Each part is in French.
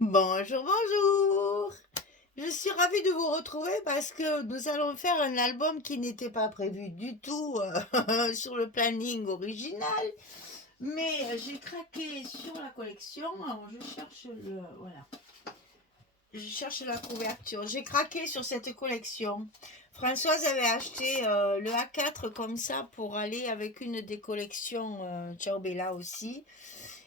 Bonjour, bonjour. Je suis ravie de vous retrouver parce que nous allons faire un album qui n'était pas prévu du tout sur le planning original. Mais j'ai craqué sur la collection. Alors je cherche le... Voilà. Je cherche la couverture. J'ai craqué sur cette collection. Françoise avait acheté le A4 comme ça pour aller avec une des collections Ciao Bella aussi.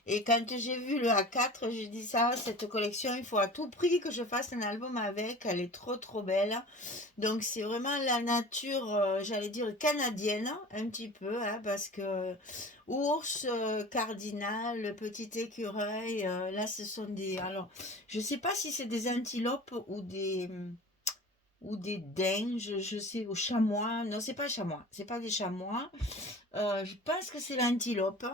Et quand j'ai vu le A4, j'ai dit ça, cette collection, il faut à tout prix que je fasse un album avec. Elle est trop trop belle. Donc c'est vraiment la nature, j'allais dire canadienne, un petit peu, hein, parce que ours, cardinal, le petit écureuil, là ce sont des... Alors, je sais pas si c'est des antilopes ou des daims, je sais, ou chamois. Non, c'est pas chamois, c'est pas des chamois. Je pense que c'est l'antilope.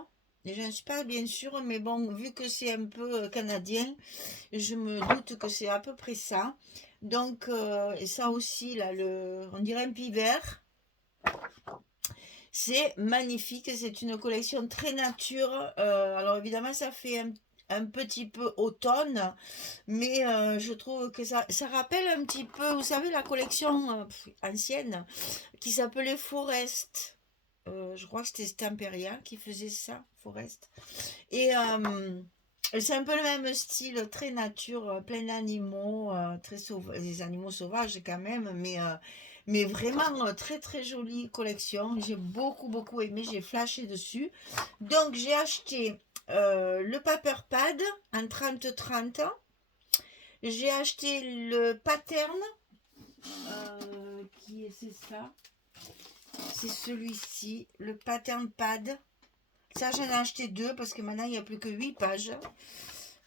Et je ne suis pas bien sûre, mais bon, vu que c'est un peu canadien, je me doute que c'est à peu près ça. Donc, et ça aussi, là, on dirait un pivert. C'est magnifique, c'est une collection très nature. Alors évidemment, ça fait un petit peu automne, mais je trouve que ça rappelle un petit peu, vous savez, la collection ancienne qui s'appelait Forest. Je crois que c'était Stamperia qui faisait ça, Forest. Et c'est un peu le même style, très nature, plein d'animaux, des animaux sauvages quand même, mais vraiment très très jolie collection. J'ai beaucoup beaucoup aimé, j'ai flashé dessus. Donc j'ai acheté le Paper Pad en 30-30. J'ai acheté le pattern, c'est ça, c'est celui-ci, le pattern pad. Ça, j'en ai acheté deux parce que maintenant il n'y a plus que 8 pages.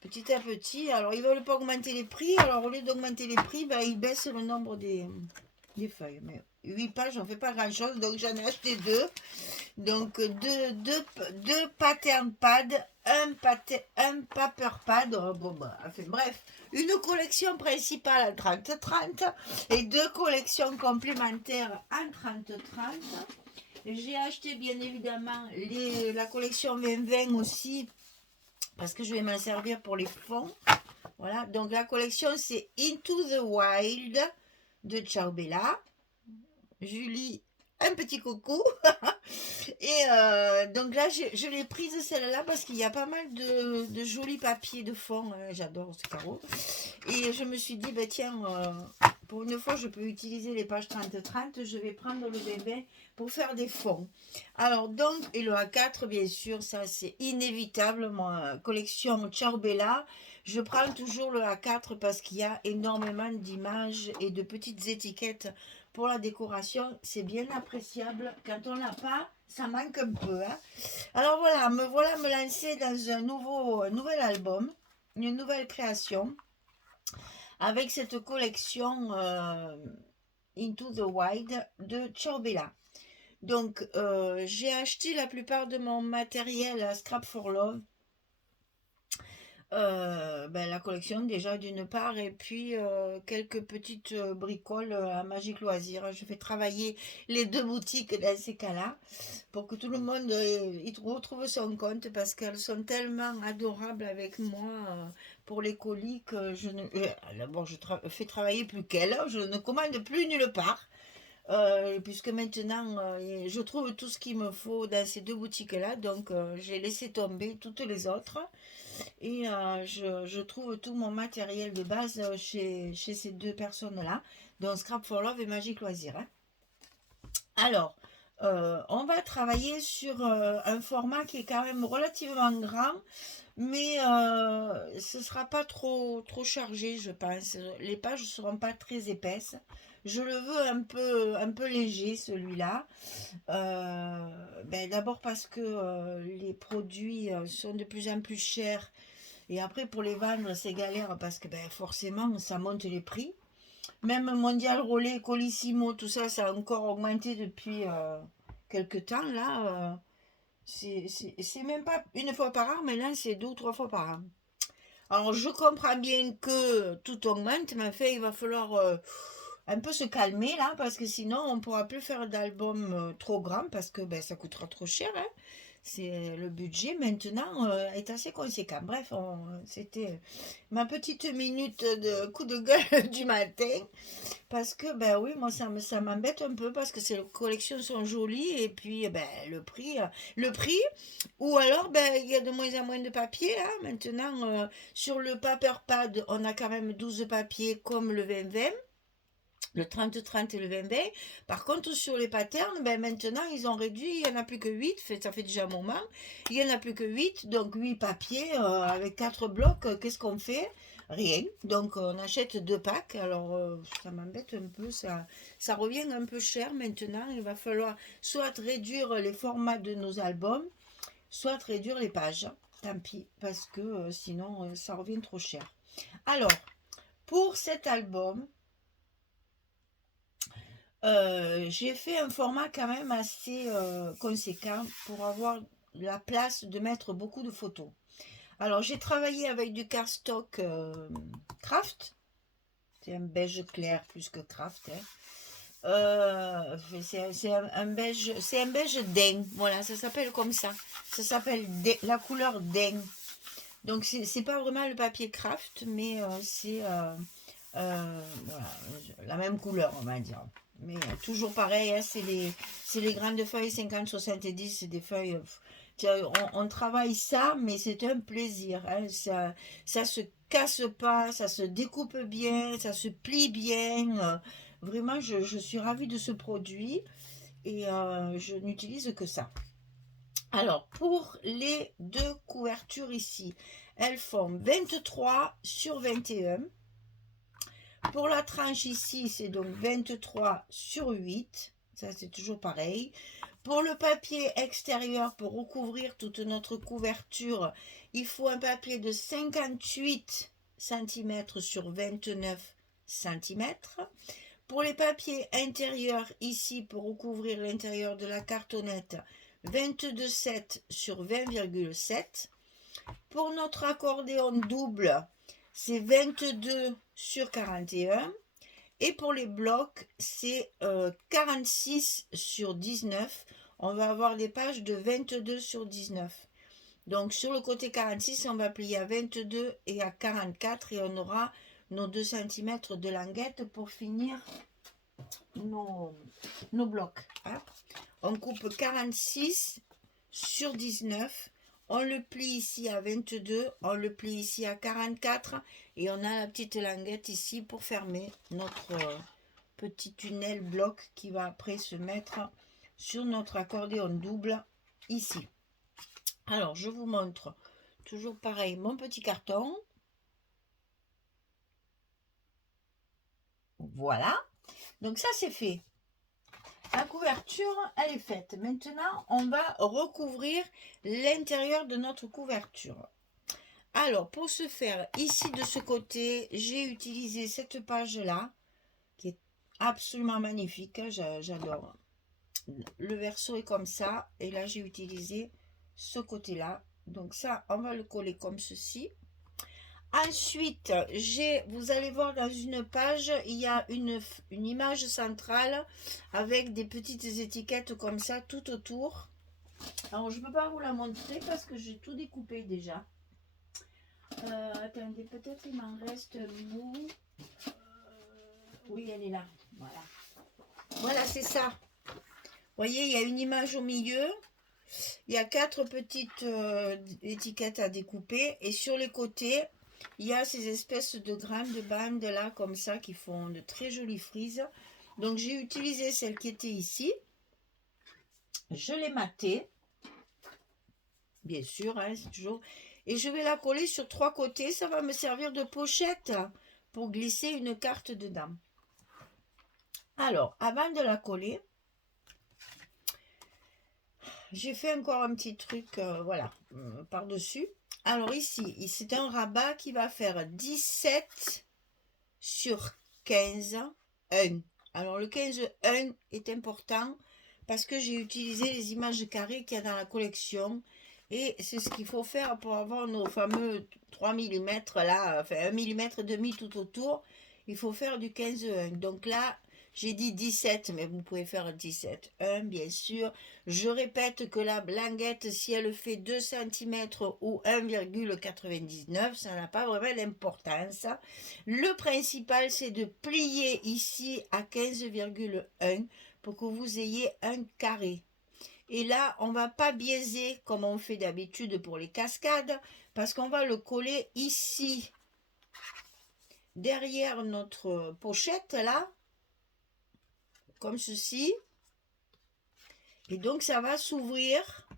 Petit à petit. Alors, ils ne veulent pas augmenter les prix. Alors, au lieu d'augmenter les prix, ben, ils baissent le nombre des feuilles. Mais 8 pages, on ne fait pas grand-chose. Donc, j'en ai acheté deux. Donc, deux pattern pads, un paper pad. Oh, bon, bah, enfin, bref, une collection principale en 30-30 et deux collections complémentaires en 30-30. J'ai acheté bien évidemment la collection 2020 aussi parce que je vais m'en servir pour les fonds. Voilà, donc la collection c'est Into the Wild de Ciao Bella. Julie, un petit coucou. Et donc là, je l'ai prise celle-là parce qu'il y a pas mal de jolis papiers de fond. J'adore ce carreau. Et je me suis dit, bah, tiens, pour une fois, je peux utiliser les pages 30-30. Je vais prendre le bébé pour faire des fonds. Alors, donc, et le A4, bien sûr, ça c'est inévitable. Moi, collection Ciao Bella. Je prends toujours le A4 parce qu'il y a énormément d'images et de petites étiquettes pour la décoration. C'est bien appréciable. Quand on n'a pas, ça manque un peu. Hein. Alors voilà me lancer dans un nouvel album, une nouvelle création avec cette collection Into the Wild de Ciao Bella. Donc, j'ai acheté la plupart de mon matériel à Scrap for Love. Ben, la collection déjà d'une part et puis quelques petites bricoles à Magique Loisir. Je fais travailler les deux boutiques dans ces cas-là pour que tout le monde y retrouve son compte parce qu'elles sont tellement adorables avec moi pour les colis que d'abord fais travailler plus qu'elles. Je ne commande plus nulle part. Puisque maintenant je trouve tout ce qu'il me faut dans ces deux boutiques-là, donc j'ai laissé tomber toutes les autres. Et je trouve tout mon matériel de base chez ces deux personnes-là, donc Scrap for Love et Magic Loisir. Hein. Alors, on va travailler sur un format qui est quand même relativement grand, mais ce ne sera pas trop chargé, je pense. Les pages ne seront pas très épaisses. Je le veux un peu léger, celui-là. Ben, d'abord parce que les produits sont de plus en plus chers et après, pour les vendre, c'est galère parce que ben, forcément, ça monte les prix. Même Mondial Relais, Colissimo, tout ça, ça a encore augmenté depuis quelques temps. Là, c'est même pas une fois par an, mais là, c'est deux ou trois fois par an. Alors, je comprends bien que tout augmente, mais en fait, il va falloir un peu se calmer là, parce que sinon, on ne pourra plus faire d'album trop grand parce que ben, ça coûtera trop cher. Hein. le budget maintenant est assez conséquent. Bref, c'était ma petite minute de coup de gueule du matin. Parce que, ben oui, moi, ça m'embête un peu parce que les collections sont jolies et puis, ben, le prix, ou alors, ben, il y a de moins en moins de papier, là. Maintenant, sur le paper pad, on a quand même 12 papiers comme le 20-20, le 30-30 et le 20-20. Par contre, sur les patterns, ben, maintenant, ils ont réduit, il n'y en a plus que 8, ça fait déjà un moment. Il n'y en a plus que 8, donc 8 papiers avec 4 blocs, qu'est-ce qu'on fait? Rien. Donc, on achète 2 packs. Alors, ça m'embête un peu, ça revient un peu cher maintenant. Il va falloir soit réduire les formats de nos albums, soit réduire les pages. Tant pis, parce que sinon, ça revient trop cher. Alors, pour cet album, j'ai fait un format quand même assez conséquent pour avoir la place de mettre beaucoup de photos. Alors j'ai travaillé avec du cardstock craft, c'est un beige clair plus que craft. Hein. C'est un beige, c'est un beige daim, voilà, ça s'appelle comme ça. Ça s'appelle la couleur daim. Donc c'est pas vraiment le papier craft, mais c'est voilà, la même couleur, on va dire. Mais toujours pareil, hein, c'est les grandes feuilles 50-70, c'est des feuilles. Tiens, on travaille ça, mais c'est un plaisir. Hein, ça se casse pas, ça se découpe bien, ça se plie bien. Vraiment, je suis ravie de ce produit et je n'utilise que ça. Alors, pour les deux couvertures ici, elles font 23 sur 21. Pour la tranche ici, c'est donc 23 sur 8. Ça, c'est toujours pareil. Pour le papier extérieur, pour recouvrir toute notre couverture, il faut un papier de 58 cm sur 29 cm. Pour les papiers intérieurs, ici, pour recouvrir l'intérieur de la cartonnette, 22,7 sur 20,7. Pour notre accordéon double, c'est 22 sur 41. Et pour les blocs, c'est 46 sur 19. On va avoir des pages de 22 sur 19. Donc sur le côté 46, on va plier à 22 et à 44 et on aura nos 2 cm de languette pour finir nos blocs. Hein. On coupe 46 sur 19. On le plie ici à 22, on le plie ici à 44 et on a la petite languette ici pour fermer notre petit tunnel bloc qui va après se mettre sur notre accordéon double ici. Alors, je vous montre toujours pareil mon petit carton. Voilà. Donc ça, c'est fait. La couverture, elle est faite. Maintenant, on va recouvrir l'intérieur de notre couverture. Alors, pour ce faire, ici de ce côté, j'ai utilisé cette page-là, qui est absolument magnifique. Hein, j'adore. Le verso est comme ça. Et là, j'ai utilisé ce côté-là. Donc ça, on va le coller comme ceci. Ensuite, vous allez voir dans une page, il y a une image centrale avec des petites étiquettes comme ça tout autour. Alors, je ne peux pas vous la montrer parce que j'ai tout découpé déjà. Attendez, peut-être il m'en reste mou. Oui, elle est là. Voilà. Voilà, c'est ça. Vous voyez, il y a une image au milieu. Il y a 4 petites étiquettes à découper. Et sur les côtés, il y a ces espèces de grandes bandes là, comme ça, qui font de très jolies frises. Donc, j'ai utilisé celle qui était ici. Je l'ai matée. Bien sûr, hein, c'est toujours... Et je vais la coller sur 3 côtés. Ça va me servir de pochette pour glisser une carte dedans. Alors, avant de la coller, j'ai fait encore un petit truc, voilà, par-dessus. Alors ici, c'est un rabat qui va faire 17 sur 15, 1. Alors le 15, 1 est important parce que j'ai utilisé les images carrées qu'il y a dans la collection. Et c'est ce qu'il faut faire pour avoir nos fameux 3 mm là, enfin 1 mm et demi tout autour. Il faut faire du 15, 1. Donc là, J'ai dit 17, mais vous pouvez faire 17,1 bien sûr. Je répète que la languette, si elle fait 2 cm ou 1,99, ça n'a pas vraiment d'importance. Le principal, c'est de plier ici à 15,1 pour que vous ayez un carré. Et là, on ne va pas biaiser comme on fait d'habitude pour les cascades, parce qu'on va le coller ici, derrière notre pochette, là, comme ceci. Et donc, ça va s'ouvrir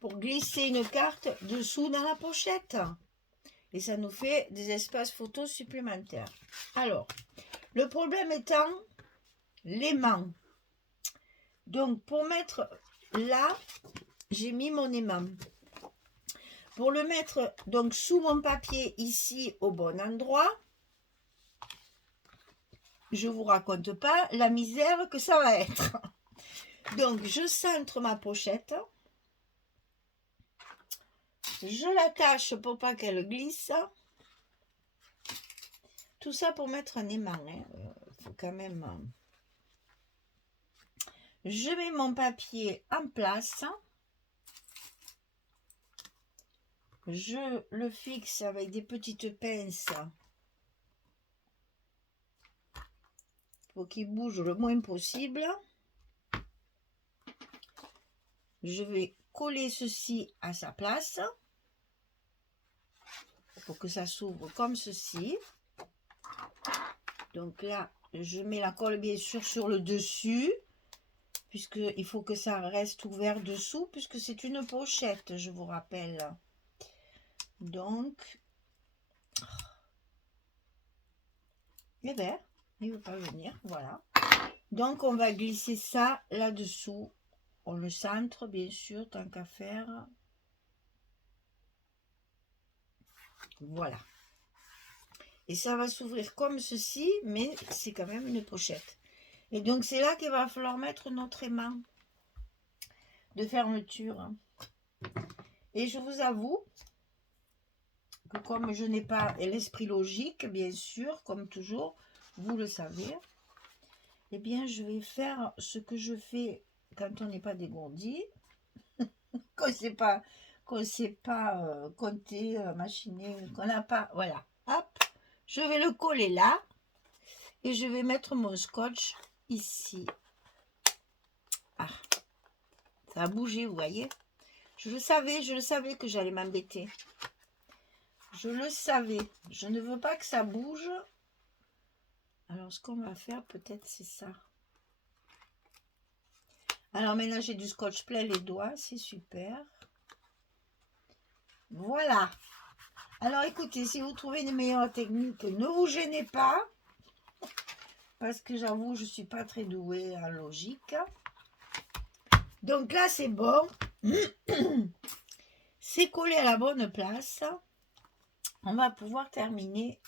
pour glisser une carte dessous dans la pochette. Et ça nous fait des espaces photos supplémentaires. Alors, le problème étant l'aimant. Donc, pour mettre là, j'ai mis mon aimant. Pour le mettre donc sous mon papier ici au bon endroit, je ne vous raconte pas la misère que ça va être. Donc, je centre ma pochette. Je l'attache pour pas qu'elle glisse. Tout ça pour mettre un aimant. Faut quand même... Je mets mon papier en place. Je le fixe avec des petites pinces pour qu'il bouge le moins possible. Je vais coller ceci à sa place pour que ça s'ouvre comme ceci. Donc là, je mets la colle bien sûr sur le dessus, puisqu'il faut que ça reste ouvert dessous, puisque c'est une pochette, je vous rappelle. Donc, eh bien, il ne veut pas venir, voilà. Donc, on va glisser ça là-dessous. On le centre, bien sûr, tant qu'à faire. Voilà. Et ça va s'ouvrir comme ceci, mais c'est quand même une pochette. Et donc, c'est là qu'il va falloir mettre notre aimant de fermeture. Et je vous avoue que comme je n'ai pas l'esprit logique, bien sûr, comme toujours, vous le savez, eh bien, je vais faire ce que je fais quand on n'est pas dégourdi, qu'on ne sait pas compter, machiner, qu'on n'a pas, voilà, hop, je vais le coller là, et je vais mettre mon scotch ici. Ah, ça a bougé, vous voyez. Je le savais que j'allais m'embêter. Je le savais. Je ne veux pas que ça bouge. Alors, ce qu'on va faire, peut-être, c'est ça. Alors, maintenant, j'ai du scotch plein les doigts. C'est super. Voilà. Alors, écoutez, si vous trouvez une meilleure technique, ne vous gênez pas. Parce que j'avoue, je ne suis pas très douée en logique. Donc là, c'est bon. C'est collé à la bonne place. On va pouvoir terminer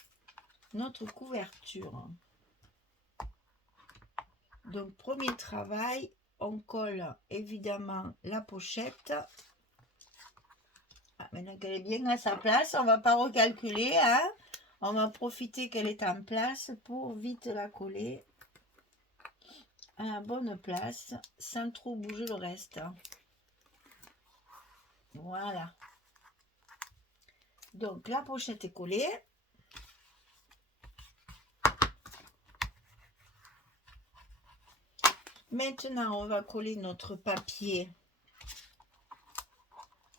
notre couverture. Donc, premier travail, on colle évidemment la pochette. Ah, maintenant qu'elle est bien à sa place, on ne va pas recalculer. Hein, on va profiter qu'elle est en place pour vite la coller à la bonne place sans trop bouger le reste. Voilà. Donc, la pochette est collée. Maintenant, on va coller notre papier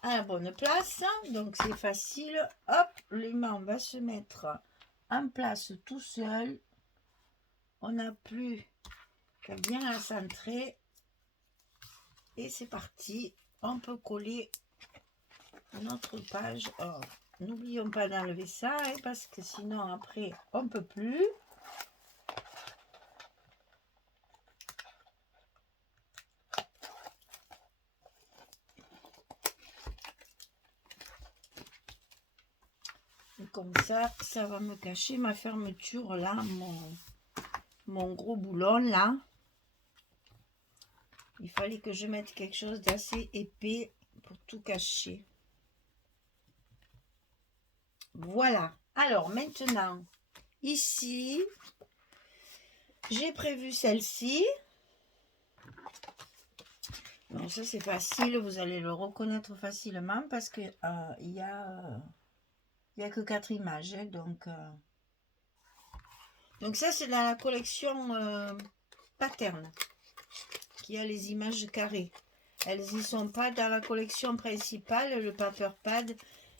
à la bonne place. Donc, c'est facile. Hop, l'aimant va se mettre en place tout seul. On n'a plus qu'à bien la centrer. Et c'est parti. On peut coller notre page. Alors, n'oublions pas d'enlever ça, hein, parce que sinon, après, on ne peut plus. Comme ça va me cacher ma fermeture là, mon gros boulon là. Il fallait que je mette quelque chose d'assez épais pour tout cacher. Voilà. Alors maintenant, ici, j'ai prévu celle-ci. Bon, ça c'est facile, vous allez le reconnaître facilement parce que il y a que 4 images. Hein, donc ça c'est dans la collection Pattern qui a les images carrées. Elles n'y sont pas dans la collection principale, le Paper Pad.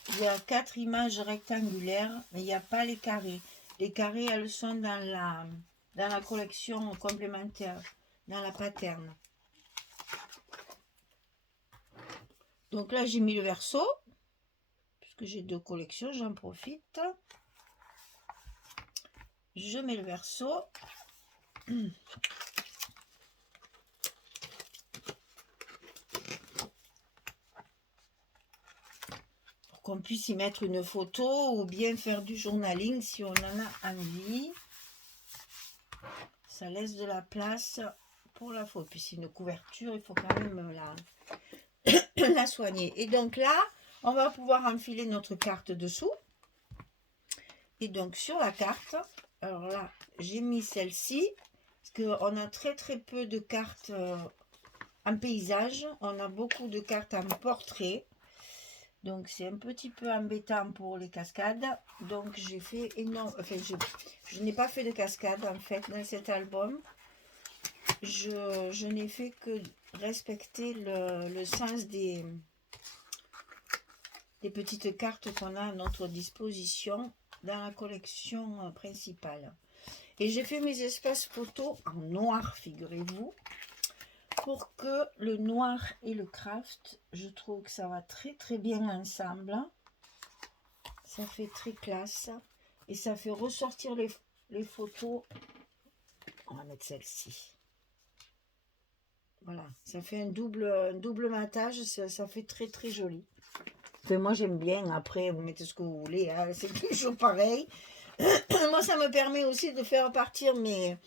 Il y a 4 images rectangulaires, mais il n'y a pas les carrés. Les carrés, elles sont dans la collection complémentaire, dans la Pattern. Donc là, j'ai mis le verso, puisque j'ai 2 collections, j'en profite. Je mets le verso. Pour qu'on puisse y mettre une photo ou bien faire du journaling si on en a envie. Ça laisse de la place pour la photo. Puis c'est une couverture, il faut quand même la soigner. Et donc là, on va pouvoir enfiler notre carte dessous. Et donc sur la carte, alors là, j'ai mis celle-ci, parce qu'on a très peu de cartes en paysage. On a beaucoup de cartes en portrait. Donc c'est un petit peu embêtant pour les cascades. Donc j'ai fait énorme. Enfin, je n'ai pas fait de cascade en fait dans cet album. Je n'ai fait que respecter le sens des petites cartes qu'on a à notre disposition dans la collection principale. Et j'ai fait mes espaces photos en noir, figurez-vous, pour que le noir et le craft, je trouve que ça va très bien ensemble. Ça fait très classe et ça fait ressortir les photos. On va mettre celle-ci. Voilà, ça fait un double matage, ça fait très joli. Enfin, moi j'aime bien, après vous mettez ce que vous voulez, hein, c'est toujours pareil. Moi ça me permet aussi de faire partir mes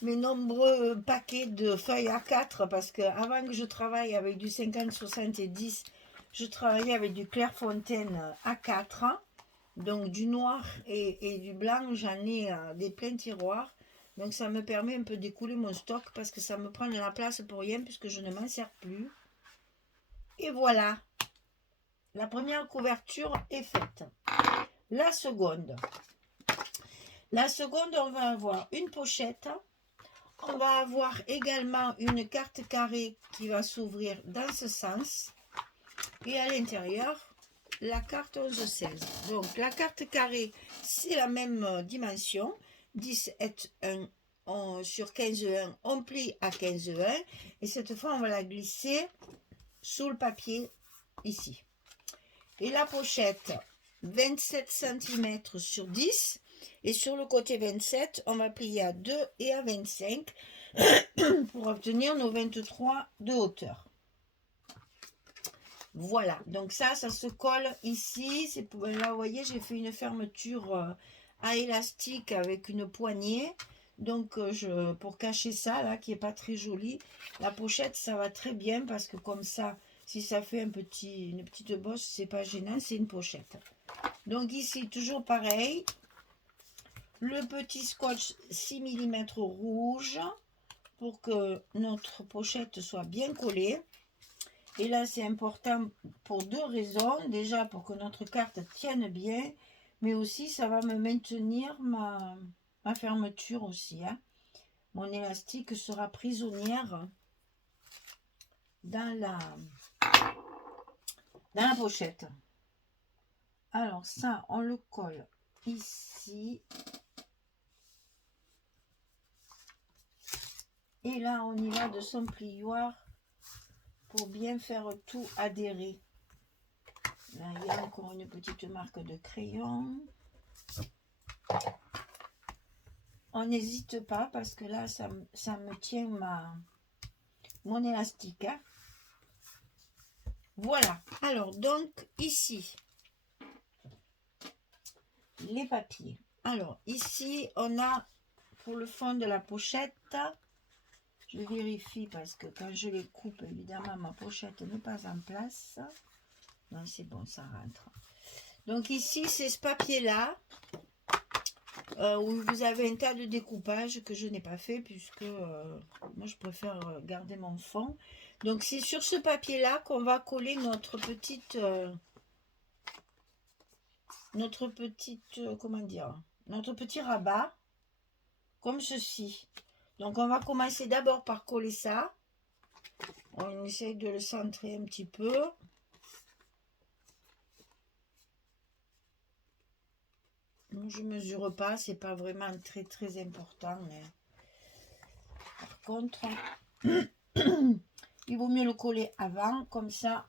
nombreux paquets de feuilles A4 parce que avant que je travaille avec du 50-70, je travaillais avec du Clairefontaine A4, donc du noir et du blanc, j'en ai des pleins tiroirs. Donc ça me permet un peu d'écouler mon stock parce que ça me prend de la place pour rien puisque je ne m'en sers plus. Et voilà, la première couverture est faite. La seconde, on va avoir une pochette. On va avoir également une carte carrée qui va s'ouvrir dans ce sens. Et à l'intérieur, la carte 11-16. Donc la carte carrée, c'est la même dimension. 10 est 1 sur 15,1, on plie à 15,1. Et cette fois, on va la glisser sous le papier ici. Et la pochette, 27 cm sur 10. Et sur le côté 27, on va plier à 2 et à 25 pour obtenir nos 23 de hauteur. Voilà, donc ça se colle ici. Là, vous voyez, j'ai fait une fermeture à élastique avec une poignée. Donc, pour cacher ça, là, qui n'est pas très joli, la pochette, ça va très bien parce que comme ça, si ça fait une petite bosse, c'est pas gênant, c'est une pochette. Donc ici, toujours pareil. Le petit scotch 6 mm rouge pour que notre pochette soit bien collée. Et là, c'est important pour 2 raisons. Déjà, pour que notre carte tienne bien, mais aussi, ça va me maintenir ma fermeture aussi. Hein. Mon élastique sera prisonnière dans la pochette. Alors, ça, on le colle ici. Et là, on y va de son plioir pour bien faire tout adhérer. Là, il y a encore une petite marque de crayon. On n'hésite pas parce que là, ça me tient mon élastique. Hein. Voilà. Alors, donc, ici, les papiers. Alors, ici, on a pour le fond de la pochette, je vérifie parce que quand je les coupe, évidemment, ma pochette n'est pas en place. Non, c'est bon, ça rentre. Donc ici, c'est ce papier-là. où vous avez un tas de découpages que je n'ai pas fait puisque moi je préfère garder mon fond. Donc c'est sur ce papier là qu'on va coller notre petite comment dire, notre petit rabat comme ceci. Donc on va commencer d'abord par coller ça. On essaye de le centrer un petit peu. Je mesure pas, c'est pas vraiment très important, mais par contre il vaut mieux le coller avant, comme ça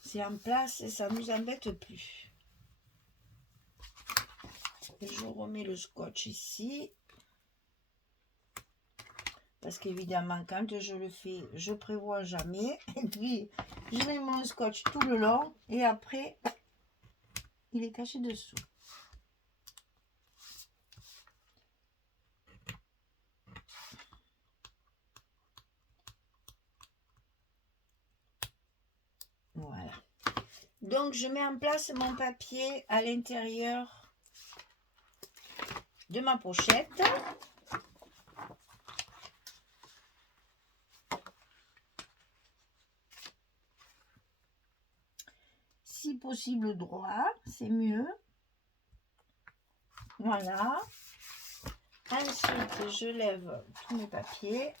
c'est en place et ça nous embête plus. Et je remets le scotch ici parce qu'évidemment quand je le fais je prévois jamais et puis je mets mon scotch tout le long et après il est caché dessous. Voilà. Donc je mets en place mon papier à l'intérieur de ma pochette. Si possible droit, c'est mieux. Voilà. Ensuite, je lève tous mes papiers.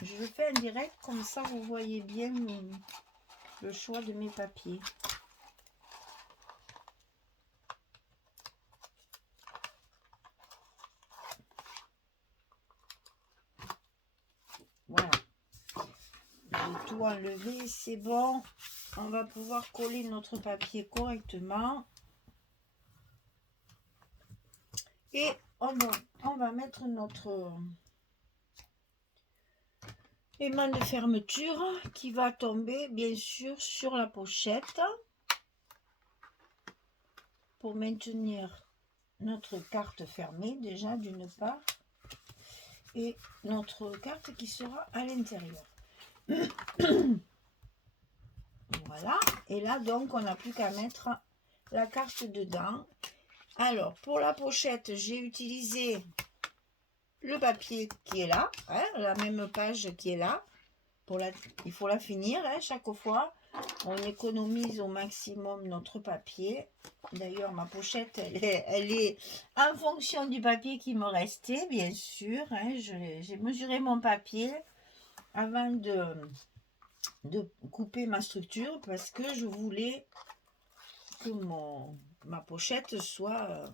Je le fais en direct, comme ça vous voyez bien le choix de mes papiers. Voilà. J'ai tout enlevé, c'est bon. On va pouvoir coller notre papier correctement. Et on va mettre notre aimant de fermeture qui va tomber bien sûr sur la pochette pour maintenir notre carte fermée déjà d'une part et notre carte qui sera à l'intérieur. Voilà, et là donc on n'a plus qu'à mettre la carte dedans. Alors pour la pochette j'ai utilisé le papier qui est là, hein, la même page qui est là. Il faut la finir hein, chaque fois. On économise au maximum notre papier. D'ailleurs ma pochette elle est en fonction du papier qui me restait bien sûr. Hein, j'ai mesuré mon papier avant de couper ma structure parce que je voulais que ma pochette soit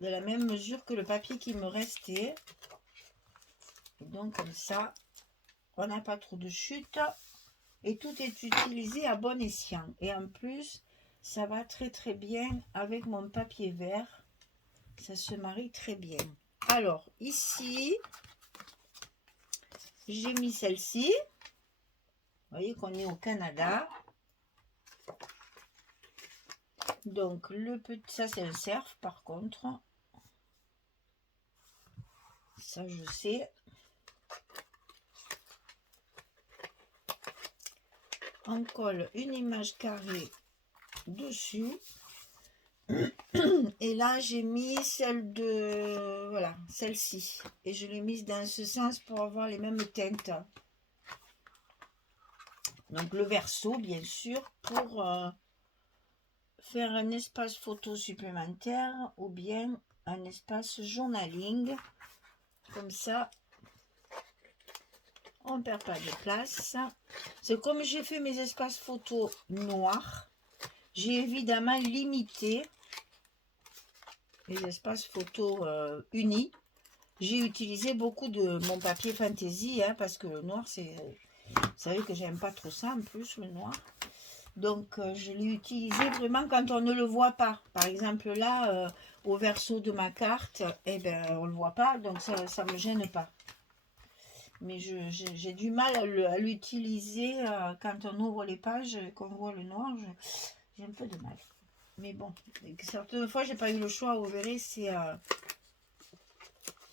de la même mesure que le papier qui me restait. Et donc comme ça on n'a pas trop de chute et tout est utilisé à bon escient. Et en plus ça va très bien avec mon papier vert, ça se marie très bien. Alors ici j'ai mis celle-ci, vous voyez qu'on est au Canada. Donc le petit, ça c'est le cerf par contre, ça je sais. On colle une image carrée dessus et là j'ai mis celle de voilà, celle-ci et je l'ai mise dans ce sens pour avoir les mêmes teintes. Donc le verso bien sûr pour faire un espace photo supplémentaire ou bien un espace journaling, comme ça on ne perd pas de place. C'est comme j'ai fait mes espaces photos noirs, j'ai évidemment limité les espaces photos unis. J'ai utilisé beaucoup de mon papier fantaisie hein, parce que le noir c'est, vous savez que j'aime pas trop ça en plus le noir. Donc je l'ai utilisé vraiment quand on ne le voit pas. Par exemple là au verso de ma carte, eh ben on le voit pas, donc ça me gêne pas. Mais j'ai du mal à l'utiliser quand on ouvre les pages et qu'on voit le noir. J'ai un peu de mal. Mais bon, certaines fois j'ai pas eu le choix, vous verrez, c'est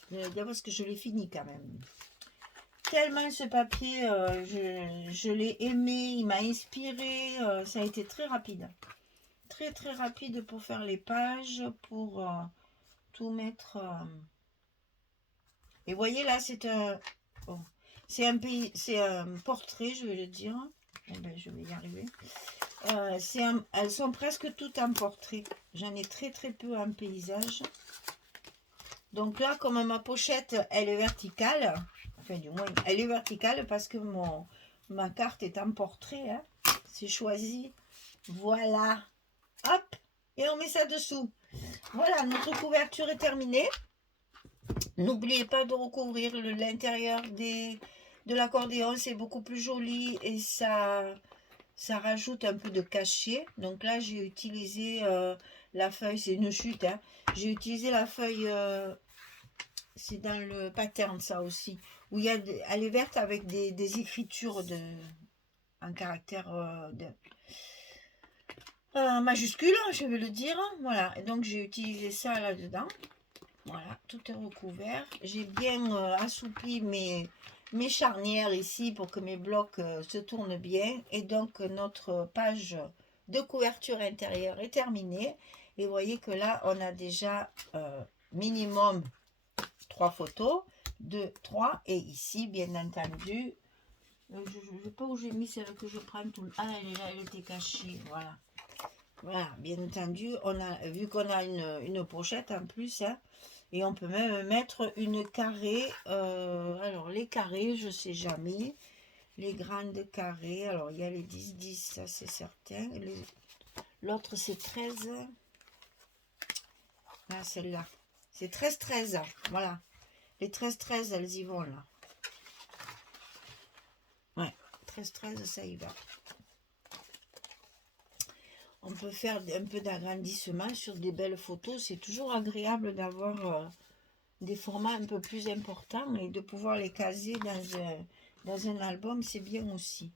parce que je l'ai fini quand même. tellement ce papier, je l'ai aimé, il m'a inspiré, ça a été très rapide. Très très rapide pour faire les pages, pour tout mettre. Et voyez là, bon, c'est un portrait, je vais le dire. Eh ben, je vais y arriver. Elles sont presque toutes en portrait. J'en ai très très peu en paysage. Donc là, comme ma pochette, elle est verticale, enfin du moins, elle est verticale parce que ma carte est en portrait. Hein. C'est choisi. Voilà. Hop. Et on met ça dessous. Voilà, notre couverture est terminée. N'oubliez pas de recouvrir l'intérieur de l'accordéon. C'est beaucoup plus joli et ça rajoute un peu de cachet. Donc là, j'ai utilisé la feuille. C'est une chute. Hein. J'ai utilisé la feuille... c'est dans le pattern, ça aussi. Où elle est verte avec des écritures en caractère majuscule, je vais le dire. Voilà. Et donc, j'ai utilisé ça là-dedans. Voilà. Tout est recouvert. J'ai bien assoupli mes charnières ici pour que mes blocs se tournent bien. Et donc, notre page de couverture intérieure est terminée. Et vous voyez que là, on a déjà minimum 3 photos, 2, 3, et ici, bien entendu, je ne sais pas où j'ai mis celle que je prends tout le... Ah, elle était cachée, voilà. Voilà, bien entendu, vu qu'on a une pochette en plus, hein, et on peut même mettre une carrée. Alors, les carrés, je ne sais jamais. Les grandes carrés, alors il y a les 10-10, ça c'est certain. L'autre c'est 13. Ah, celle-là. C'est 13-13, voilà. Les 13-13, elles y vont là. Ouais, 13-13, ça y va. On peut faire un peu d'agrandissement sur des belles photos. C'est toujours agréable d'avoir des formats un peu plus importants et de pouvoir les caser dans un album, c'est bien aussi.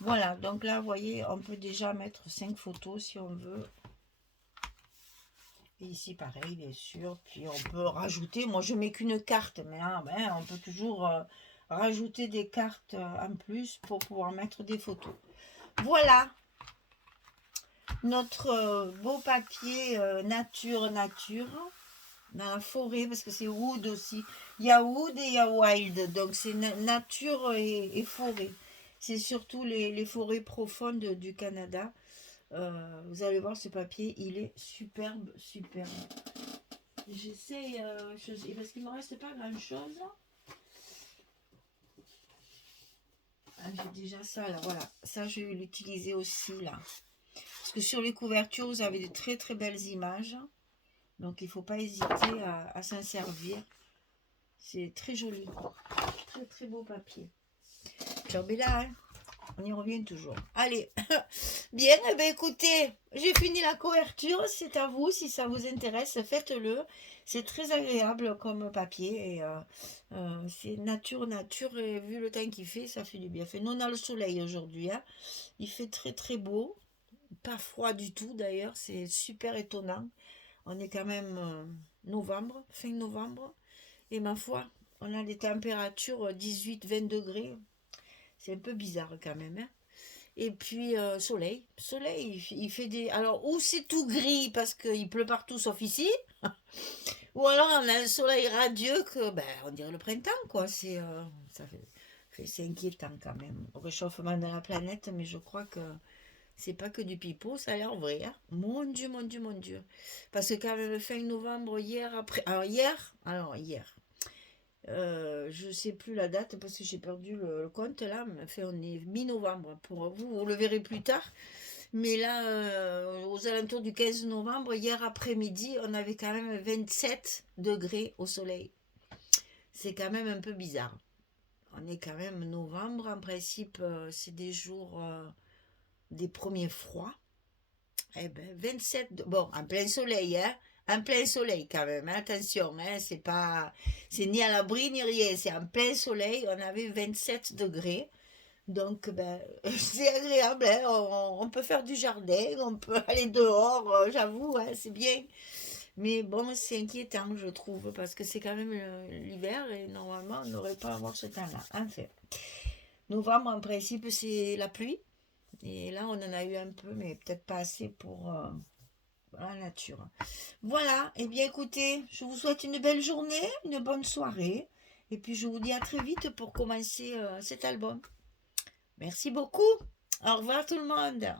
Voilà, donc là, vous voyez, on peut déjà mettre 5 photos si on veut. Et ici, pareil, bien sûr. Puis on peut rajouter, moi je mets qu'une carte, mais ben, on peut toujours rajouter des cartes en plus pour pouvoir mettre des photos. Voilà, notre beau papier nature, dans la forêt, parce que c'est wood aussi. Il y a wood et il y a wild, donc c'est nature et forêt. C'est surtout les forêts profondes du Canada. Vous allez voir, ce papier, il est superbe, superbe. J'essaie, parce qu'il ne me reste pas grand chose. Ah, j'ai déjà ça là, voilà. Ça, je vais l'utiliser aussi là. Parce que sur les couvertures, vous avez de très très belles images. Donc, il ne faut pas hésiter à s'en servir. C'est très joli. Très très beau papier. Ciao Bella, hein, on y revient toujours. Allez, bien, eh ben, écoutez, j'ai fini la couverture. C'est à vous, si ça vous intéresse, faites-le. C'est très agréable comme papier. Et c'est nature, et vu le temps qu'il fait, ça fait du bien. Nous, on a le soleil aujourd'hui. Hein. Il fait très très beau. Pas froid du tout d'ailleurs, c'est super étonnant. On est quand même novembre, fin novembre. Et ma foi, on a des températures 18-20 degrés. C'est un peu bizarre quand même. Hein. Et puis soleil, il fait des... Alors, ou c'est tout gris parce qu'il pleut partout sauf ici, ou alors on a un soleil radieux que, ben, on dirait le printemps, quoi. C'est inquiétant quand même. Au réchauffement de la planète, mais je crois que c'est pas que du pipeau, ça a l'air vrai. Hein. Mon Dieu, mon Dieu, mon Dieu. Parce que quand même, fin novembre, hier, après... Alors hier, je sais plus la date parce que j'ai perdu le compte là, mais enfin, on est mi-novembre pour vous, vous le verrez plus tard. Mais là, aux alentours du 15 novembre, hier après-midi, on avait quand même 27 degrés au soleil. C'est quand même un peu bizarre. On est quand même novembre, en principe, c'est des jours des premiers froids. Eh ben, 27, bon, en plein soleil, hein. En plein soleil quand même, hein, attention, hein, c'est ni à l'abri ni rien, c'est en plein soleil, on avait 27 degrés, donc ben, c'est agréable, hein, on peut faire du jardin, on peut aller dehors, j'avoue, hein, c'est bien, Mais bon, c'est inquiétant, je trouve, parce que c'est quand même l'hiver et normalement, on n'aurait pas à avoir ce temps-là. Enfin, novembre, en principe, c'est la pluie. Et là, on en a eu un peu, mais peut-être pas assez pour la nature. Voilà, et bien écoutez, je vous souhaite une belle journée, une bonne soirée. Et puis, je vous dis à très vite pour commencer cet album. Merci beaucoup. Au revoir tout le monde.